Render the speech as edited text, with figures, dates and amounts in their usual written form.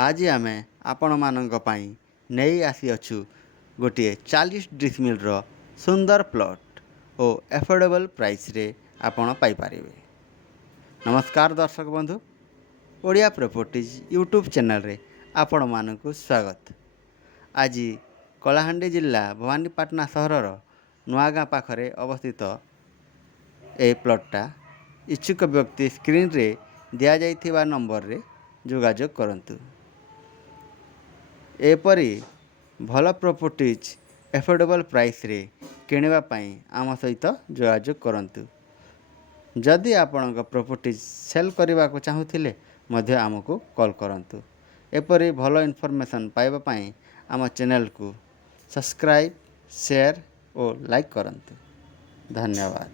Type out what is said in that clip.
आज आम आपण मानक पई नहीं आसीअछु गोटे 40 डिसमिल सुंदर प्लॉट और एफोर्डेबल प्राइस रे आपण पाई पारिबे। नमस्कार दर्शक बंधु, ओडिया प्रॉपर्टीज यूट्यूब चैनल रे आपण मानक स्वागत। आज कलाहांडी जिला भवानीपाटना सहरर नुआगाँ पाखरे अवस्थित ए प्लॉटटा इच्छुक व्यक्ति स्क्रीन रे दिया जाइथिबा नंबर रे जोगाजोग करंतु। एपरी भल प्रॉपर्टीज एफोर्डेबल प्राइस रे किणवा पाई आम सहित जोगाजोग करंतु। जदि आपण प्रॉपर्टीज सेल करने को चाहूले मध्य आमको कॉल करंतु। एपरी भल इनफॉरमेशन पाइबा पाई आम चैनल को सब्सक्राइब, शेयर और लाइक करंतु। धन्यवाद।